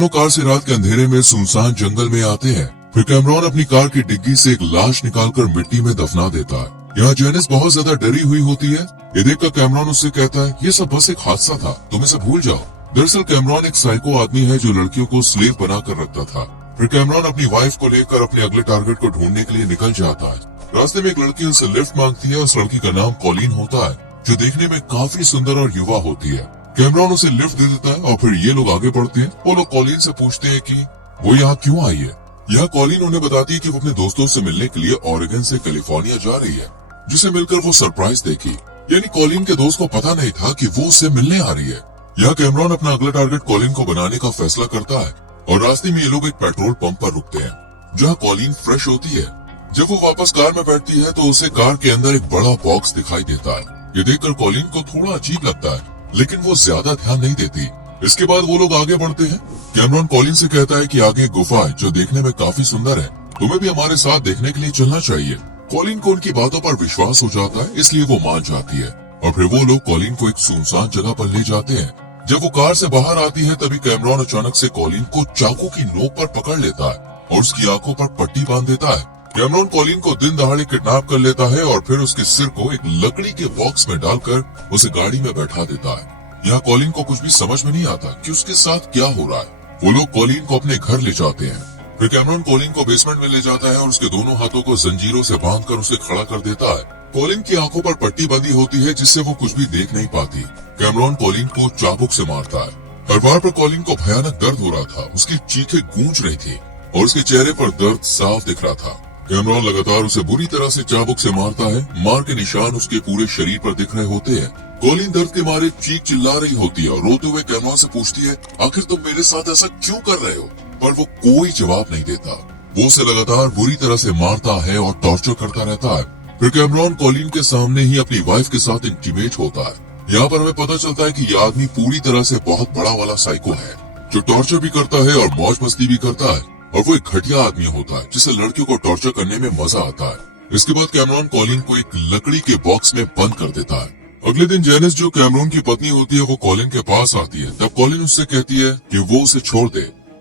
दोनों कार से रात के अंधेरे में सुनसान जंगल में आते हैं। फिर कैमरॉन अपनी कार की डिग्गी से एक लाश निकालकर मिट्टी में दफना देता है। यहाँ जेनिस बहुत ज्यादा डरी हुई होती है। ये देखकर कैमरॉन उससे कहता है, ये सब बस एक हादसा था, तुम इसे भूल जाओ। दरअसल कैमरॉन एक साइको आदमी है जो लड़कियों को स्लेव बनाकर रखता था। फिर कैमरॉन अपनी वाइफ को लेकर अपने अगले टारगेट को ढूंढने के लिए निकल जाता है। रास्ते में एक लड़की उनसे लिफ्ट मांगती है। उस लड़की का नाम कॉलिन होता है, जो देखने में काफी सुंदर और युवा होती है। कैमरॉन उसे लिफ्ट दे देता है और फिर ये लोग आगे बढ़ते हैं। वो लोग कॉलिन से पूछते हैं कि वो यहाँ क्यों आई है। यहाँ कॉलिन उन्हें बताती है कि वो अपने दोस्तों से मिलने के लिए ओरेगन से कैलिफोर्निया जा रही है, जिसे मिलकर वो सरप्राइज देगी। यानी कॉलिन के दोस्त को पता नहीं था कि वो उससे मिलने आ रही है। यहाँ कैमरॉन अपना अगला टारगेट कॉलिन को बनाने का फैसला करता है और रास्ते में ये लोग एक पेट्रोल पंप पर रुकते हैं, जहाँ कॉलिन फ्रेश होती है। जब वो वापस कार में बैठती है तो उसे कार के अंदर एक बड़ा बॉक्स दिखाई देता है। ये देखकर कॉलिन को थोड़ा अजीब लगता है, लेकिन वो ज्यादा ध्यान नहीं देती। इसके बाद वो लोग आगे बढ़ते हैं। कैमरॉन कॉलिन से कहता है कि आगे एक गुफा है जो देखने में काफी सुंदर है, तुम्हें भी हमारे साथ देखने के लिए चलना चाहिए। कॉलिन को उनकी बातों पर विश्वास हो जाता है, इसलिए वो मान जाती है और फिर वो लोग कॉलिन को एक सुनसान जगह पर ले जाते हैं। जब वो कार से बाहर आती है तभी कैमरॉन अचानक से कॉलिन को चाकू की नोक पर पकड़ लेता है और उसकी आंखों पर पट्टी बांध देता है। कैमरॉन कॉलिन को दिन दहाड़े किडनैप कर लेता है और फिर उसके सिर को एक लकड़ी के बॉक्स में डालकर उसे गाड़ी में बैठा देता है। यहाँ कॉलिन को कुछ भी समझ में नहीं आता कि उसके साथ क्या हो रहा है। वो लोग कॉलिन को अपने घर ले जाते हैं। फिर कैमरॉन कॉलिन को बेसमेंट में ले जाता है और उसके दोनों हाथों को जंजीरों से बांधकर उसे खड़ा कर देता है। कॉलिन की आंखों पर पट्टी बंधी होती है, जिससे वो कुछ भी देख नहीं पाती। कैमरॉन कॉलिन को चाबुक से मारता है। हर बार पर कॉलिन को भयानक दर्द हो रहा था, उसकी चीखें गूंज रही थी और उसके चेहरे पर दर्द साफ दिख रहा था। कैमरॉन लगातार उसे बुरी तरह से चाबुक से मारता है। मार के निशान उसके पूरे शरीर पर दिख रहे होते हैं। कॉलिन दर्द के मारे चीख चिल्ला रही होती है और रोते हुए कैमरॉन से पूछती है, आखिर तुम मेरे साथ ऐसा क्यों कर रहे हो? पर वो कोई जवाब नहीं देता। वो उसे लगातार बुरी तरह से मारता है और टॉर्चर करता रहता है। फिर कैमरॉन कॉलिन के सामने ही अपनी वाइफ के साथ इंटीमेट होता है। यहाँ पर हमें पता चलता है कि यह आदमी पूरी तरह से बहुत बड़ा वाला साइको है, जो टॉर्चर भी करता है और मौज मस्ती भी करता है। और वो एक घटिया आदमी होता है जिसे लड़कियों को टॉर्चर करने में मजा आता है। इसके बाद कैमरॉन कॉलिन को एक लकड़ी के बॉक्स में बंद कर देता है। अगले दिन जेनिस, जो कैमरॉन की पत्नी होती है, वो कॉलिन के पास आती है। तब कॉलिन उससे कहती है कि वो उसे छोड़ दे,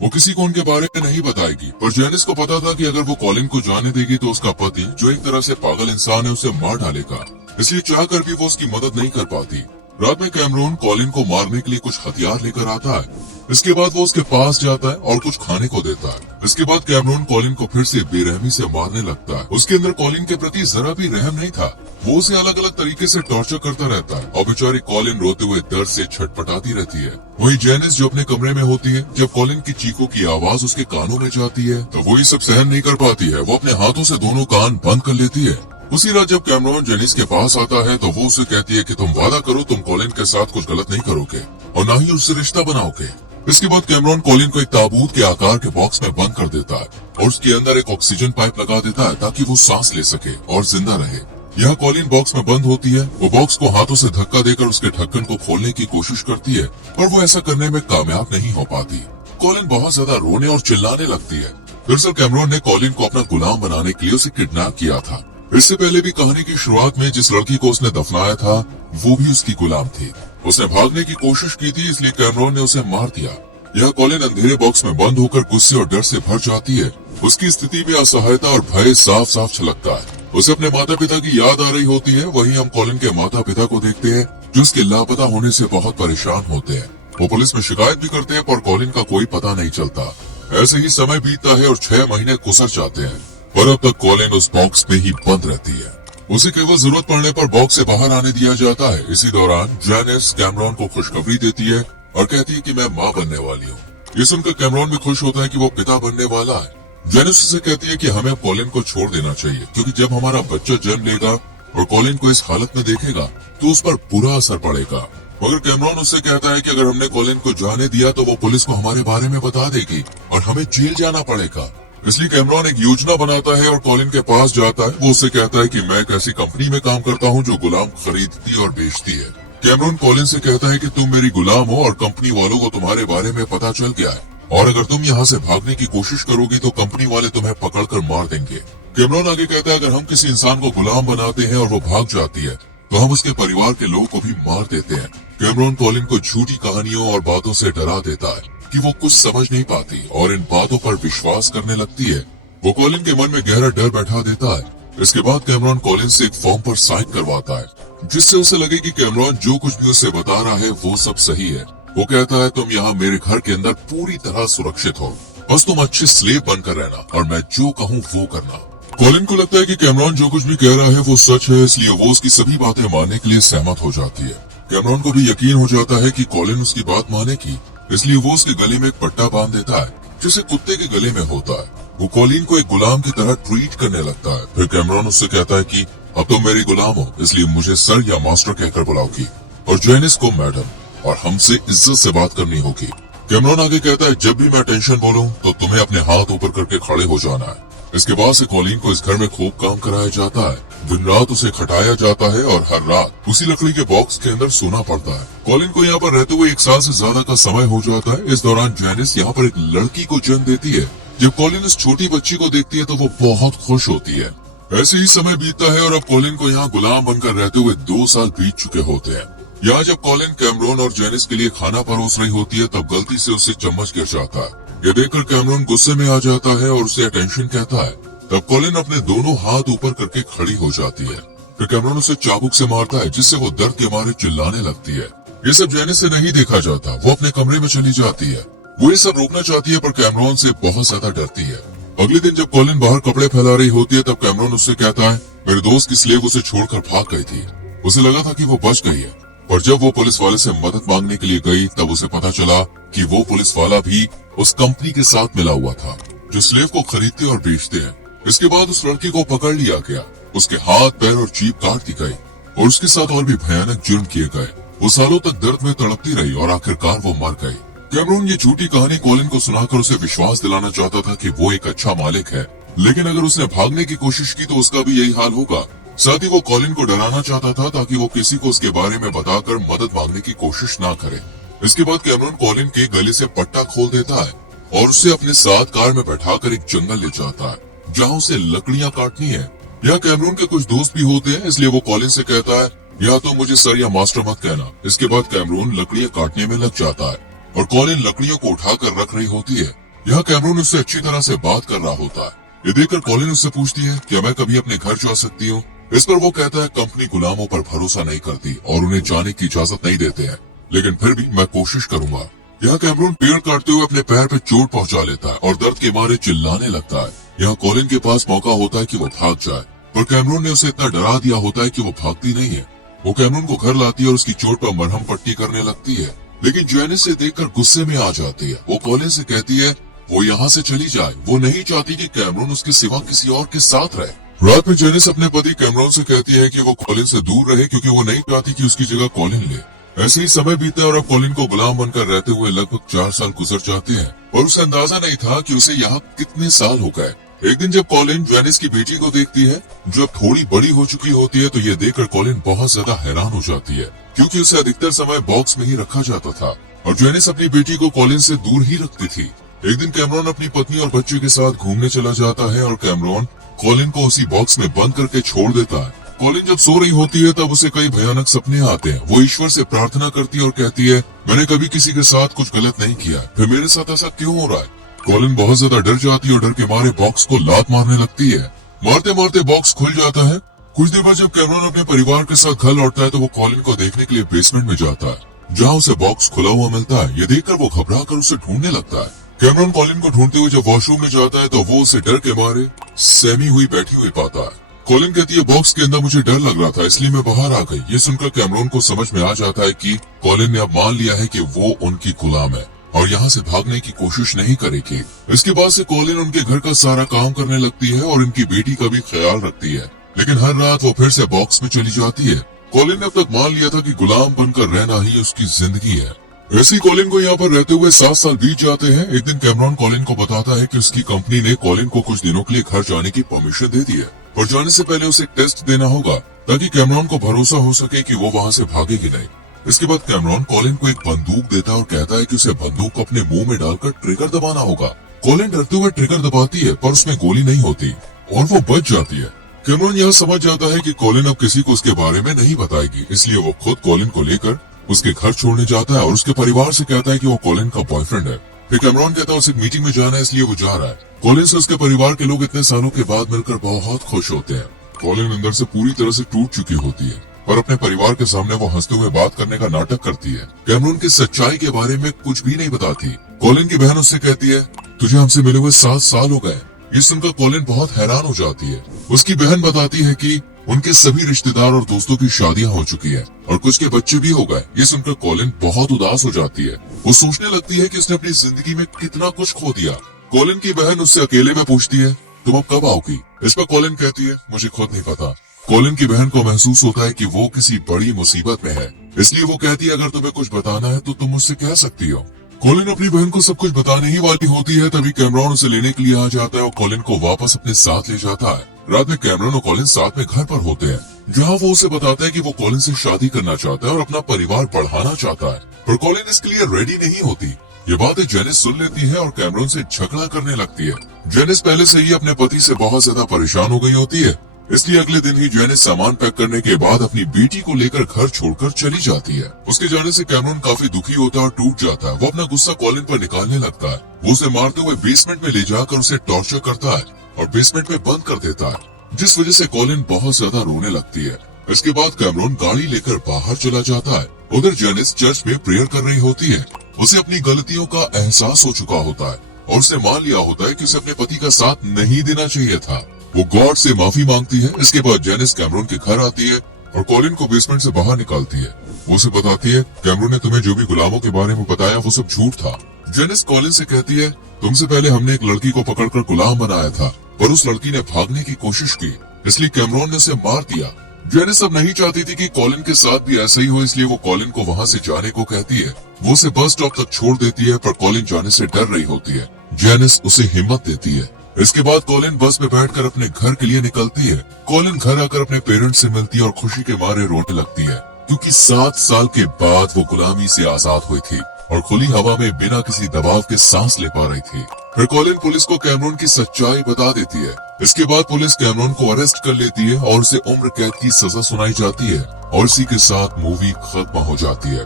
वो किसी को उनके बारे में नहीं बताएगी। पर जेनिस को पता था कि अगर वो कॉलिन को जाने देगी तो उसका पति, जो एक तरह से पागल इंसान है, उसे मार डालेगा। इसलिए चाहकर भी वो उसकी मदद नहीं कर पाती। रात में कैमरॉन कॉलिन को मारने के लिए कुछ हथियार लेकर आता है। इसके बाद वो उसके पास जाता है और कुछ खाने को देता है। इसके बाद कैमरॉन कॉलिन को फिर से बेरहमी से मारने लगता है। उसके अंदर कॉलिन के प्रति जरा भी रहम नहीं था। वो उसे अलग अलग तरीके से टॉर्चर करता रहता है और बेचारी कॉलिन रोते हुए दर्द से छटपटाती रहती है। वही जेनिस, जो अपने कमरे में होती है, जब कॉलिन की चीखों की आवाज उसके कानों में जाती है तो वो ये सब सहन नहीं कर पाती है। वो अपने हाथों से दोनों कान बंद कर लेती है। उसी रात जब कैमरॉन जेनिस के पास आता है तो वो उसे कहती है कि तुम वादा करो तुम कॉलिन के साथ कुछ गलत नहीं करोगे और न ही उससे रिश्ता बनाओगे। इसके बाद कैमरॉन कॉलिन को एक ताबूत के आकार के बॉक्स में बंद कर देता है और उसके अंदर एक ऑक्सीजन पाइप लगा देता है ताकि वो सांस ले सके और जिंदा रहे। यहाँ कॉलिन बॉक्स में बंद होती है। वो बॉक्स को हाथों से धक्का देकर उसके ढक्कन को खोलने की कोशिश करती है, पर वो ऐसा करने में कामयाब नहीं हो पाती। कॉलिन बहुत ज्यादा रोने और चिल्लाने लगती है। दरअसल कैमरॉन ने कॉलिन को अपना गुलाम बनाने के लिए उसे किडनैप किया था। इससे पहले भी कहानी की शुरुआत में जिस लड़की को उसने दफनाया था, वो भी उसकी गुलाम थी। उसने भागने की कोशिश की थी, इसलिए कैमरॉन ने उसे मार दिया। यह कॉलिन अंधेरे बॉक्स में बंद होकर गुस्से और डर से भर जाती है। उसकी स्थिति में असहायता और भय साफ साफ झलकता है। उसे अपने माता पिता की याद आ रही होती है। वहीं हम कॉलिन के माता पिता को देखते हैं, जो उसके लापता होने से बहुत परेशान होते हैं। वो पुलिस में शिकायत भी करते हैं, पर कॉलिन का कोई पता नहीं चलता। ऐसे ही समय बीतता है और 6 महीने गुजर जाते हैं, पर अब तक कॉलिन उस बॉक्स में ही बंद रहती है। उसे केवल जरूरत पड़ने पर बॉक्स से बाहर आने दिया जाता है। इसी दौरान जेनिस कैमरॉन को खुशखबरी देती है और कहती है कि मैं माँ बनने वाली हूँ। ये सुनकर कैमरॉन भी खुश होता है कि वो पिता बनने वाला है। जेनिस उसे कहती है कि हमें कॉलिन को छोड़ देना चाहिए, क्योंकि जब हमारा बच्चा जन्म लेगा और कॉलिन को इस हालत में देखेगा तो उस पर बुरा असर पड़ेगा। मगर कैमरॉन उससे कहता है कि अगर हमने कॉलिन को जाने दिया तो वो पुलिस को हमारे बारे में बता देगी और हमें जेल जाना पड़ेगा। इसलिए कैमरॉन एक योजना बनाता है और कॉलिन के पास जाता है। वो उससे कहता है कि मैं एक ऐसी कंपनी में काम करता हूँ जो गुलाम खरीदती और बेचती है। कैमरॉन कॉलिन से कहता है कि तुम मेरी गुलाम हो और कंपनी वालों को तुम्हारे बारे में पता चल गया है और अगर तुम यहाँ से भागने की कोशिश करोगी तो कंपनी वाले तुम्हें पकड़कर मार देंगे। कैमरॉन आगे कहता है अगर हम किसी इंसान को गुलाम बनाते हैं और वो भाग जाती है तो हम उसके परिवार के लोगों को भी मार देते हैं। कैमरॉन कॉलिन को झूठी कहानियों और बातों से डरा देता है कि वो कुछ समझ नहीं पाती और इन बातों पर विश्वास करने लगती है। वो कॉलिन के मन में गहरा डर बैठा देता है। इसके बाद कैमरॉन कॉलिन से एक फॉर्म पर साइन करवाता है, जिससे उसे लगे कि कैमरॉन जो कुछ भी उसे बता रहा है वो सब सही है। वो कहता है, तुम यहाँ मेरे घर के अंदर पूरी तरह सुरक्षित हो, बस तुम अच्छे स्लेव बनकर रहना और मैं जो कहूँ वो करना। कॉलिन को लगता है कि कैमरॉन जो कुछ भी कह रहा है वो सच है, इसलिए वो उसकी सभी बातें मानने के लिए सहमत हो जाती है। कैमरॉन को भी यकीन हो जाता है कि कॉलिन उसकी बात मानेगी, इसलिए वो उसके गले में एक पट्टा बांध देता है, जिसे कुत्ते के गले में होता है। वो कॉलिन को एक गुलाम की तरह ट्रीट करने लगता है। फिर कैमरॉन उससे कहता है कि अब तुम मेरी गुलाम हो, इसलिए मुझे सर या मास्टर कहकर बुलाओगी और जैनिस को मैडम, और हमसे इज्जत से बात करनी होगी। कैमरॉन आगे कहता है, जब भी मैं टेंशन बोलूं तो तुम्हें अपने हाथ ऊपर करके खड़े हो जाना है। इसके बाद से कॉलिन को इस घर में खूब काम कराया जाता है। दिन रात उसे खटाया जाता है और हर रात उसी लकड़ी के बॉक्स के अंदर सोना पड़ता है। कॉलिन को यहाँ पर रहते हुए 1 साल से ज्यादा का समय हो जाता है। इस दौरान जैनिस यहाँ पर एक लड़की को जन्म देती है। जब कॉलिन इस छोटी बच्ची को देखती है तो वो बहुत खुश होती है। ऐसे ही समय बीतता है और अब कॉलिन को यहाँ गुलाम बनकर रहते हुए 2 साल बीत चुके होते हैं। यहाँ जब कॉलिन कैमरॉन और जैनिस के लिए खाना परोस रही होती है तब गलती से उससे चम्मच गिर जाता है। ये देखकर कैमरॉन गुस्से में आ जाता है और उसे अटेंशन कहता है। तब कॉलिन अपने दोनों हाथ ऊपर करके खड़ी हो जाती है। फिर कैमरॉन उसे चाबुक से मारता है, जिससे वो दर्द के मारे चिल्लाने लगती है। ये सब जैनिस से नहीं देखा जाता। वो अपने कमरे में चली जाती है। वो ये सब रोकना चाहती है पर कैमरॉन से बहुत ज्यादा डरती है। अगले दिन जब कॉलिन बाहर कपड़े फैला रही होती है तब कैमरॉन उससे कहता है, मेरे दोस्त की स्लेव उसे छोड़कर भाग गई थी। उसे लगा था कि वो बच गई है, पर जब वो पुलिस वाले से मदद मांगने के लिए गई तब उसे पता चला कि वो पुलिस वाला भी उस कंपनी के साथ मिला हुआ था जो स्लेव को खरीदते और बेचते हैं। इसके बाद उस लड़की को पकड़ लिया गया, उसके हाथ पैर और जीभ काट दी गई और उसके साथ और भी भयानक जुर्म किए गए। वो सालों तक दर्द में तड़पती रही और आखिरकार वो मर गई। कैमरॉन ये झूठी कहानी कॉलिन को सुनाकर उसे विश्वास दिलाना चाहता था कि वो एक अच्छा मालिक है, लेकिन अगर उसने भागने की कोशिश की तो उसका भी यही हाल होगा। साथ ही वो कॉलिन को डराना चाहता था ताकि वो किसी को उसके बारे में बताकर मदद मांगने की कोशिश ना करे। इसके बाद कैमरॉन कॉलिन के गले से पट्टा खोल देता है और उसे अपने साथ कार में बैठाकर एक जंगल ले जाता है, जहाँ उसे लकड़ियाँ काटनी है। यहाँ कैमरॉन के कुछ दोस्त भी होते हैं, इसलिए वो कॉलिन से कहता है, या तो मुझे सर या मास्टर मत कहना। इसके बाद कैमरॉन लकड़ियाँ काटने में लग जाता है और कॉलिन लकड़ियों को उठाकर रख रही होती है। यहाँ कैमरॉन उससे अच्छी तरह से बात कर रहा होता है। ये देखकर कॉलिन उससे पूछती है, क्या मैं कभी अपने घर जा सकती हूँ? इस पर वो कहता है, कंपनी गुलामों पर भरोसा नहीं करती और उन्हें जाने की इजाजत नहीं देते हैं, लेकिन फिर भी मैं कोशिश करूंगा। यहाँ कैमरॉन पेड़ काटते हुए अपने पैर पे चोट पहुंचा लेता है और दर्द के मारे चिल्लाने लगता है। यहाँ कॉलिन के पास मौका होता है कि वो भाग जाए, पर कैमरॉन ने उसे इतना डरा दिया होता है कि वो भागती नहीं है। वो कैमरॉन को घर लाती है और उसकी चोट पर मरहम पट्टी करने लगती है, लेकिन जैनिस से देखकर गुस्से में आ जाती है। वो कॉलिन से कहती है वो यहाँ से चली जाए। वो नहीं चाहती कि कैमरॉन उसके सिवा किसी और के साथ रहे। रात में जैनिस अपने पति कैमरॉन से कहती है कि वो कॉलिन से दूर रहे क्योंकि वो नहीं चाहती कि उसकी जगह कॉलिन ले। ऐसे ही समय बीता और अब कॉलिन को गुलाम बनकर रहते हुए लगभग 4 साल गुजर जाते हैं और उसे अंदाजा नहीं था कि उसे यहाँ कितने साल हो गए। एक दिन जब कॉलिन जैनिस की बेटी को देखती है जो अब थोड़ी बड़ी हो चुकी होती है, तो ये देखकर कॉलिन बहुत ज्यादा हैरान हो जाती है, क्योंकि उसे अधिकतर समय बॉक्स में ही रखा जाता था और जैनिस अपनी बेटी को कॉलिन से दूर ही रखती थी। एक दिन कैमरॉन अपनी पत्नी और बच्चे के साथ घूमने चला जाता है और कैमरॉन कॉलिन को उसी बॉक्स में बंद करके छोड़ देता है। कॉलिन जब सो रही होती है तब उसे कई भयानक सपने आते हैं। वो ईश्वर से प्रार्थना करती है और कहती है, मैंने कभी किसी के साथ कुछ गलत नहीं किया, फिर मेरे साथ ऐसा क्यों हो रहा है? कॉलिन बहुत ज्यादा डर जाती है और डर के मारे बॉक्स को लात मारने लगती है। मारते मारते बॉक्स खुल जाता है। कुछ देर बाद जब कैमरॉन अपने परिवार के साथ घर लौटता है तो वो कॉलिन को देखने के लिए बेसमेंट में जाता है, जहाँ उसे बॉक्स खुला हुआ मिलता है। ये देखकर वो घबरा कर उसे ढूंढने लगता है। कैमरॉन कॉलिन को ढूंढते हुए जब वॉशरूम में जाता है तो वो उसे डर के मारे सहमी हुई बैठी हुई पाता है। कॉलिन कहती है, बॉक्स के अंदर मुझे डर लग रहा था इसलिए मैं बाहर आ गई। ये सुनकर कैमरॉन को समझ में आ जाता है कि कॉलिन ने अब मान लिया है कि वो उनकी गुलाम है और यहाँ से भागने की कोशिश नहीं करेगी। इसके बाद से कॉलिन उनके घर का सारा काम करने लगती है और इनकी बेटी का भी ख्याल रखती है, लेकिन हर रात वो फिर से बॉक्स में चली जाती है। कॉलिन ने अब तक मान लिया था कि गुलाम बनकर रहना ही उसकी जिंदगी है। ऐसे ही कॉलिन को यहाँ पर रहते हुए 7 साल बीत जाते हैं। एक दिन कैमरॉन कॉलिन को बताता है कि उसकी कंपनी ने कॉलिन को कुछ दिनों के लिए घर जाने की परमिशन दे दी है, पर जाने से पहले उसे टेस्ट देना होगा ताकि कैमरॉन को भरोसा हो सके कि वो वहाँ से भागेगी नहीं। इसके बाद कैमरॉन कॉलिन को एक बंदूक देता है और कहता है कि उसे बंदूक को अपने मुंह में डालकर ट्रिगर दबाना होगा। कॉलिन डरते हुए ट्रिगर दबाती है पर उसमें गोली नहीं होती और वो बच जाती है। कैमरॉन यह समझ जाता है कि कॉलिन अब किसी को उसके बारे में नहीं बताएगी, इसलिए वो खुद कॉलिन को लेकर उसके घर छोड़ने जाता है और उसके परिवार से कहता है कि वो कॉलिन का बॉयफ्रेंड है। फिर कैमरॉन कहता है उसे मीटिंग में जाना है, इसलिए वो जा रहा है। कॉलिन से उसके परिवार के लोग इतने सालों के बाद मिलकर बहुत खुश होते हैं। कॉलिन अंदर से पूरी तरह से टूट चुकी होती है और अपने परिवार के सामने वो हंसते हुए बात करने का नाटक करती है। कैमरॉन की सच्चाई के बारे में कुछ भी नहीं बताती। कॉलिन की बहन उससे कहती है तुझे हमसे मिले हुए 7 साल हो गए। ये सुनकर कॉलिन बहुत हैरान हो जाती है। उसकी बहन बताती है कि उनके सभी रिश्तेदार और दोस्तों की शादियां हो चुकी है और कुछ के बच्चे भी हो गए। ये सुनकर कॉलिन बहुत उदास हो जाती है। वो सोचने लगती है कि उसने अपनी जिंदगी में कितना कुछ खो दिया। कॉलिन की बहन उससे अकेले में पूछती है तुम अब कब आओगी? इस पर कॉलिन कहती है मुझे खुद नहीं पता। कॉलिन की बहन को महसूस होता है कि वो किसी बड़ी मुसीबत में है, इसलिए वो कहती है अगर तुम्हें कुछ बताना है तो तुम मुझसे कह सकती हो। कॉलिन अपनी बहन को सब कुछ बताने ही वाली होती है, तभी कैमरॉन उसे लेने के लिए आ जाता है और कॉलिन को वापस अपने साथ ले जाता है। रात में कैमरॉन और कॉलिन साथ में घर पर होते हैं, जहां वो उसे बताता है कि वो कॉलिन से शादी करना चाहता है और अपना परिवार बढ़ाना चाहता है, पर कॉलिन इसके लिए रेडी नहीं होती। ये बातें जेनिस सुन लेती है और कैमरॉन से झगड़ा करने लगती है। जेनिस पहले से ही अपने पति से बहुत ज्यादा परेशान हो गई होती है, इसलिए अगले दिन ही जेनिस सामान पैक करने के बाद अपनी बेटी को लेकर घर छोड़कर चली जाती है। उसके जाने से कैमरॉन काफी दुखी होता है और टूट जाता है। वो अपना गुस्सा कॉलिन पर निकालने लगता है। वो उसे मारते हुए बेसमेंट में ले जाकर उसे टॉर्चर करता है और बेसमेंट में बंद कर देता है, जिस वजह से कॉलिन बहुत ज्यादा रोने लगती है। इसके बाद कैमरॉन गाड़ी लेकर बाहर चला जाता है। उधर जेनिस चर्च में प्रेयर कर रही होती है। उसे अपनी गलतियों का एहसास हो चुका होता है और उसने मान लिया होता है कि उसे अपने पति का साथ नहीं देना चाहिए था। वो गॉड से माफी मांगती है। इसके बाद जेनिस कैमरॉन के घर आती है और कॉलिन को बेसमेंट से बाहर निकालती है। वो उसे बताती है कैमरॉन ने तुम्हें जो भी गुलामों के बारे में बताया वो सब झूठ था। जेनिस कॉलिन से कहती है तुमसे पहले हमने एक लड़की को पकड़कर गुलाम बनाया था, पर उस लड़की ने भागने की कोशिश की, इसलिए कैमरॉन ने उसे मार दिया। जेनिस अब नहीं चाहती थी कि कॉलिन के साथ भी ऐसा ही हो, इसलिए वो कॉलिन को वहाँ से जाने को कहती है। वो उसे बस स्टॉप तक छोड़ देती है, पर कॉलिन जाने से डर रही होती है। जेनिस उसे हिम्मत देती है। इसके बाद कॉलिन बस में बैठकर अपने घर के लिए निकलती है। कॉलिन घर आकर अपने पेरेंट्स से मिलती है और खुशी के मारे रोने लगती है, क्योंकि 7 साल के बाद वो गुलामी से आजाद हुई थी और खुली हवा में बिना किसी दबाव के सांस ले पा रही थी। फिर कॉलिन पुलिस को कैमरॉन की सच्चाई बता देती है। इसके बाद पुलिस कैमरॉन को अरेस्ट कर लेती है और उसे उम्र कैद की सजा सुनाई जाती है और इसी के साथ मूवी खत्म हो जाती है।